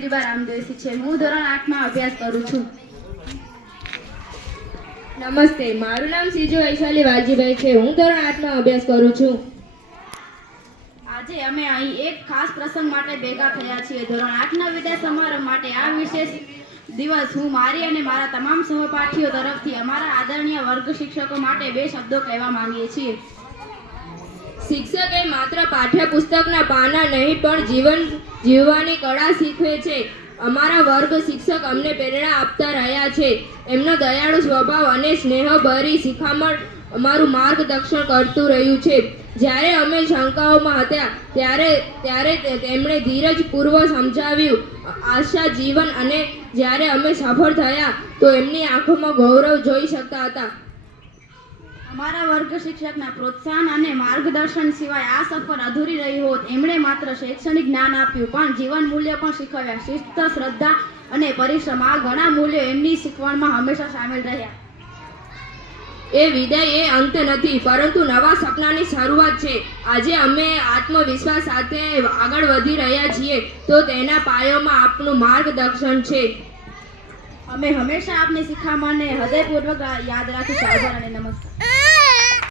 ગાયત્રીબા રામદેવસી છે. હું ધોરણ 8 માં અભ્યાસ કરું છું. નમસ્તે, મારું નામ સીજો વૈશાલી વાલજીભાઈ છે. હું ધોરણ 8 માં અભ્યાસ કરું છું. આજે અમે અહીં એક ખાસ પ્રસંગ માટે ભેગા થયા છીએ. ધોરણ 8ના વિદાય સમારંભ માટે આ વિશેષ દિવસ હું મારી અને મારા તમામ સહપાઠીઓ તરફથી અમારા આદરણીય વર્ગ શિક્ષકો માટે 2 શબ્દો કહેવા માંગીએ છીએ. શિક્ષક એ માત્ર પાઠ્યપુસ્તકના પાના નહીં પણ જીવન જીવવાની કળા શીખવે છે. અમારા વર્ગ શિક્ષક અમને પ્રેરણા આપતા રહ્યા છે. એમનો દયાળુ સ્વભાવ અને સ્નેહભરી શિખામણ અમારું માર્ગદર્શન કરતું રહ્યું છે. જ્યારે અમે શંકાઓમાં હતા ત્યારે તેમણે ધીરજપૂર્વક સમજાવ્યું આશા જીવન, અને જ્યારે અમે સફળ થયા તો એમની આંખોમાં ગૌરવ જોઈ શકતા હતા. અમારા વર્ગ શિક્ષકના પ્રોત્સાહન અને માર્ગદર્શન સિવાય આ સફર અધૂરી રહી હોત. એમણે માત્ર શૈક્ષણિક જ્ઞાન આપ્યું પણ જીવન મૂલ્ય પણ શીખવ્યા. શિસ્ત, શ્રદ્ધા અને પરિશ્રમ, આ ઘણા મૂલ્યો એમની શીખવણમાં હંમેશા સામેલ રહ્યા. એ વિદાય એ અંત નથી, પરંતુ નવા સપનાની શરૂઆત છે. આજે અમે આત્મવિશ્વાસ સાથે આગળ વધી રહ્યા છીએ તો તેના પાયોમાં આપનું માર્ગદર્શન છે. અમે હંમેશા આપની શિખામણને હૃદયપૂર્વક યાદ રાખીશું. આભાર અને નમસ્કાર.